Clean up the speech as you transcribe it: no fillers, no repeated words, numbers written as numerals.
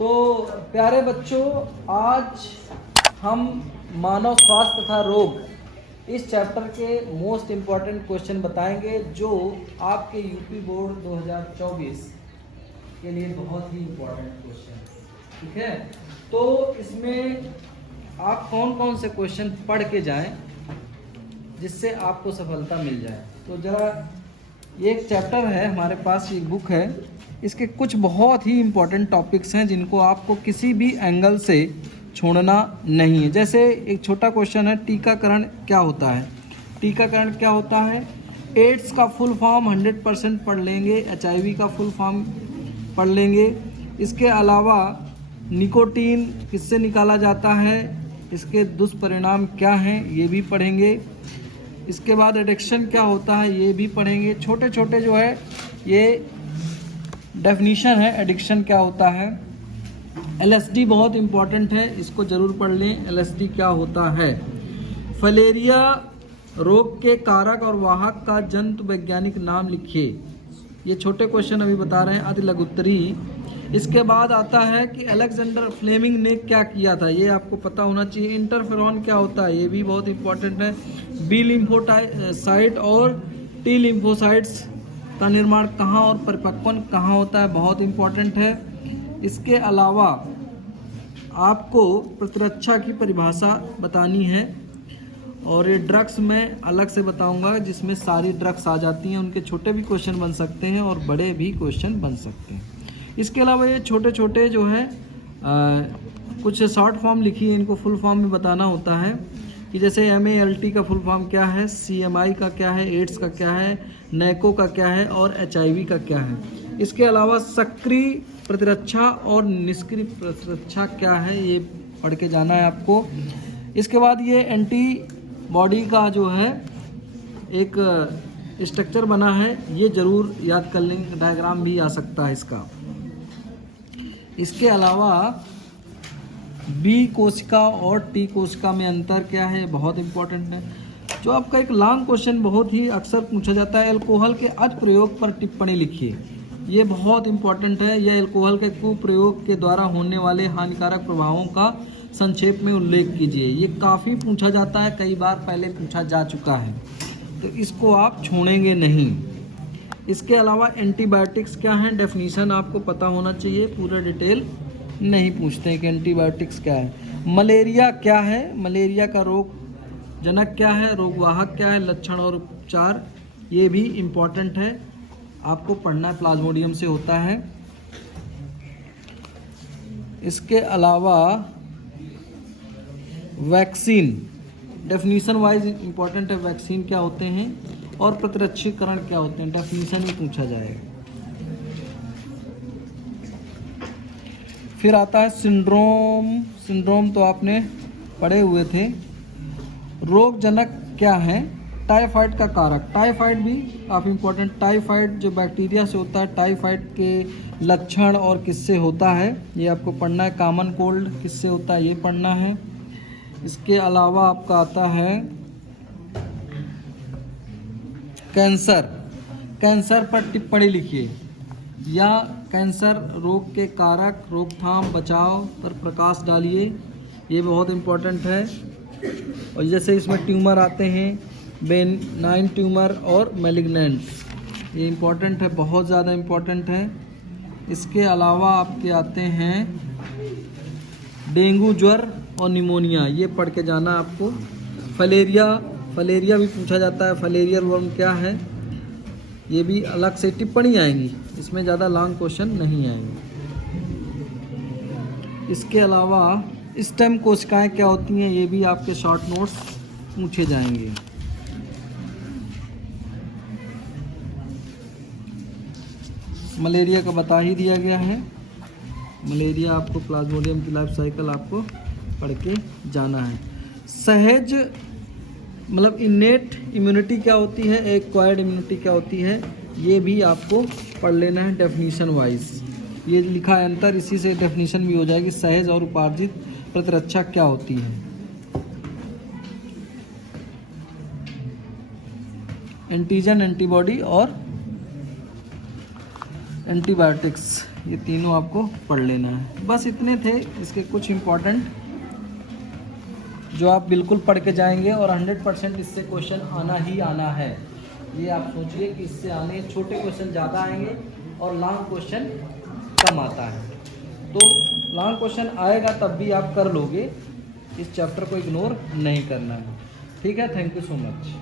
तो प्यारे बच्चों, आज हम मानव स्वास्थ्य तथा रोग इस चैप्टर के मोस्ट इम्पॉर्टेंट क्वेश्चन बताएंगे, जो आपके यूपी बोर्ड 2024 के लिए बहुत ही इम्पोर्टेंट क्वेश्चन। ठीक है, तो इसमें आप कौन कौन से क्वेश्चन पढ़ के जाएं जिससे आपको सफलता मिल जाए। तो ज़रा ये एक चैप्टर है, हमारे पास एक बुक है, इसके कुछ बहुत ही इम्पोर्टेंट टॉपिक्स हैं जिनको आपको किसी भी एंगल से छोड़ना नहीं है। जैसे एक छोटा क्वेश्चन है, टीकाकरण क्या होता है। टीकाकरण क्या होता है? एड्स का फुल फॉर्म 100% पढ़ लेंगे, HIV का फुल फॉर्म पढ़ लेंगे। इसके अलावा निकोटीन किससे निकाला जाता है, इसके दुष्परिणाम क्या हैं, ये भी पढ़ेंगे। इसके बाद एडिक्शन क्या होता है, ये भी पढ़ेंगे। छोटे छोटे जो है ये डेफिनीशन है, एडिक्शन क्या होता है। LSD बहुत इम्पॉर्टेंट है, इसको ज़रूर पढ़ लें, LSD क्या होता है। फलेरिया रोग के कारक और वाहक का जंतु वैज्ञानिक नाम लिखिए। ये छोटे क्वेश्चन अभी बता रहे हैं, अति लघुत्तरी। इसके बाद आता है कि अलेक्जेंडर फ्लेमिंग ने क्या किया था, ये आपको पता होना चाहिए। इंटरफेरॉन क्या होता है, ये भी बहुत इंपॉर्टेंट है। बी लिम्फोसाइट और टी लिम्फोसाइट्स का निर्माण कहाँ और परिपक्वन कहाँ होता है, बहुत इंपॉर्टेंट है। इसके अलावा आपको प्रतिरक्षा की परिभाषा बतानी है, और ये ड्रग्स में अलग से बताऊंगा, जिसमें सारी ड्रग्स आ जाती हैं। उनके छोटे भी क्वेश्चन बन सकते हैं और बड़े भी क्वेश्चन बन सकते हैं। इसके अलावा ये छोटे छोटे जो है कुछ शॉर्ट फॉर्म लिखी है, इनको फुल फॉर्म में बताना होता है कि जैसे MALT का फुल फॉर्म क्या है, CMI का क्या है, एड्स का क्या है, NACO का क्या है और HIV का क्या है। इसके अलावा सक्रिय प्रतिरक्षा और निष्क्रिय प्रतिरक्षा क्या है, ये पढ़ के जाना है आपको। इसके बाद ये एंटीबॉडी का जो है एक स्ट्रक्चर बना है, ये ज़रूर याद कर लेंगे, डायग्राम भी आ सकता है इसका। इसके अलावा B कोशिका और T कोशिका में अंतर क्या है, बहुत इंपॉर्टेंट है। जो आपका एक लॉन्ग क्वेश्चन बहुत ही अक्सर पूछा जाता है, अल्कोहल के अतिप्रयोग पर टिप्पणी लिखिए। ये बहुत इंपॉर्टेंट है। यह अल्कोहल के कुप्रयोग के द्वारा होने वाले हानिकारक प्रभावों का संक्षेप में उल्लेख कीजिए। ये काफ़ी पूछा जाता है, कई बार पहले पूछा जा चुका है, तो इसको आप छोड़ेंगे नहीं। इसके अलावा एंटीबायोटिक्स क्या हैं, डेफिनीशन आपको पता होना चाहिए, पूरा डिटेल नहीं पूछते हैं कि एंटीबायोटिक्स क्या है। मलेरिया क्या है, मलेरिया का रोग जनक क्या है, रोगवाहक क्या है, लक्षण और उपचार, ये भी इम्पॉर्टेंट है, आपको पढ़ना है, प्लाज्मोडियम से होता है। इसके अलावा वैक्सीन डेफिनीशन वाइज इम्पॉर्टेंट है, वैक्सीन क्या होते हैं और प्रतिरक्षीकरण क्या होते हैं, डेफिनीशन ही पूछा जाएगा। फिर आता है सिंड्रोम तो आपने पढ़े हुए थे। रोग जनक क्या है, टाइफाइड का कारक, टाइफाइड भी काफ़ी इम्पोर्टेंट। टाइफाइड जो बैक्टीरिया से होता है, टाइफाइड के लक्षण और किससे होता है, ये आपको पढ़ना है। कॉमन कोल्ड किससे होता है, ये पढ़ना है। इसके अलावा आपका आता है कैंसर पर टिप्पणी लिखिए, या कैंसर रोग के कारक, रोकथाम, बचाव पर प्रकाश डालिए, ये बहुत इम्पोर्टेंट है। और जैसे इसमें ट्यूमर आते हैं, बेनाइन ट्यूमर और मैलिग्नेंट, ये इम्पोर्टेंट है, बहुत ज़्यादा इम्पोर्टेंट है। इसके अलावा आपके आते हैं डेंगू, ज्वर और निमोनिया, ये पढ़ के जाना आपको। फलेरिया भी पूछा जाता है, फलेरियल वर्म क्या है, ये भी अलग से टिप्पणी आएंगी, इसमें ज़्यादा लॉन्ग क्वेश्चन नहीं आएंगे। इसके अलावा स्टेम कोशिकाएं क्या होती हैं, ये भी आपके शॉर्ट नोट्स पूछे जाएंगे। मलेरिया का बता ही दिया गया है, मलेरिया आपको प्लाज्मोडियम की लाइफ साइकिल आपको पढ़ के जाना है। सहज मतलब इनेट इम्यूनिटी क्या होती है, एक्वायर्ड इम्यूनिटी क्या होती है, ये भी आपको पढ़ लेना है डेफिनीशन वाइज। ये लिखा है अंतर, इसी से डेफिनीशन भी हो जाएगी। सहज और उपार्जित प्रतिरक्षा क्या होती है। एंटीजन, एंटीबॉडी और एंटीबायोटिक्स, ये तीनों आपको पढ़ लेना है। बस इतने थे इसके कुछ इम्पोर्टेंट जो आप बिल्कुल पढ़ के जाएंगे और 100% इससे क्वेश्चन आना ही आना है। ये आप सोचिए कि इससे आने छोटे क्वेश्चन ज़्यादा आएंगे और लॉन्ग क्वेश्चन कम आता है। तो लॉन्ग क्वेश्चन आएगा तब भी आप कर लोगे, इस चैप्टर को इग्नोर नहीं करना है। ठीक है, थैंक यू सो मच।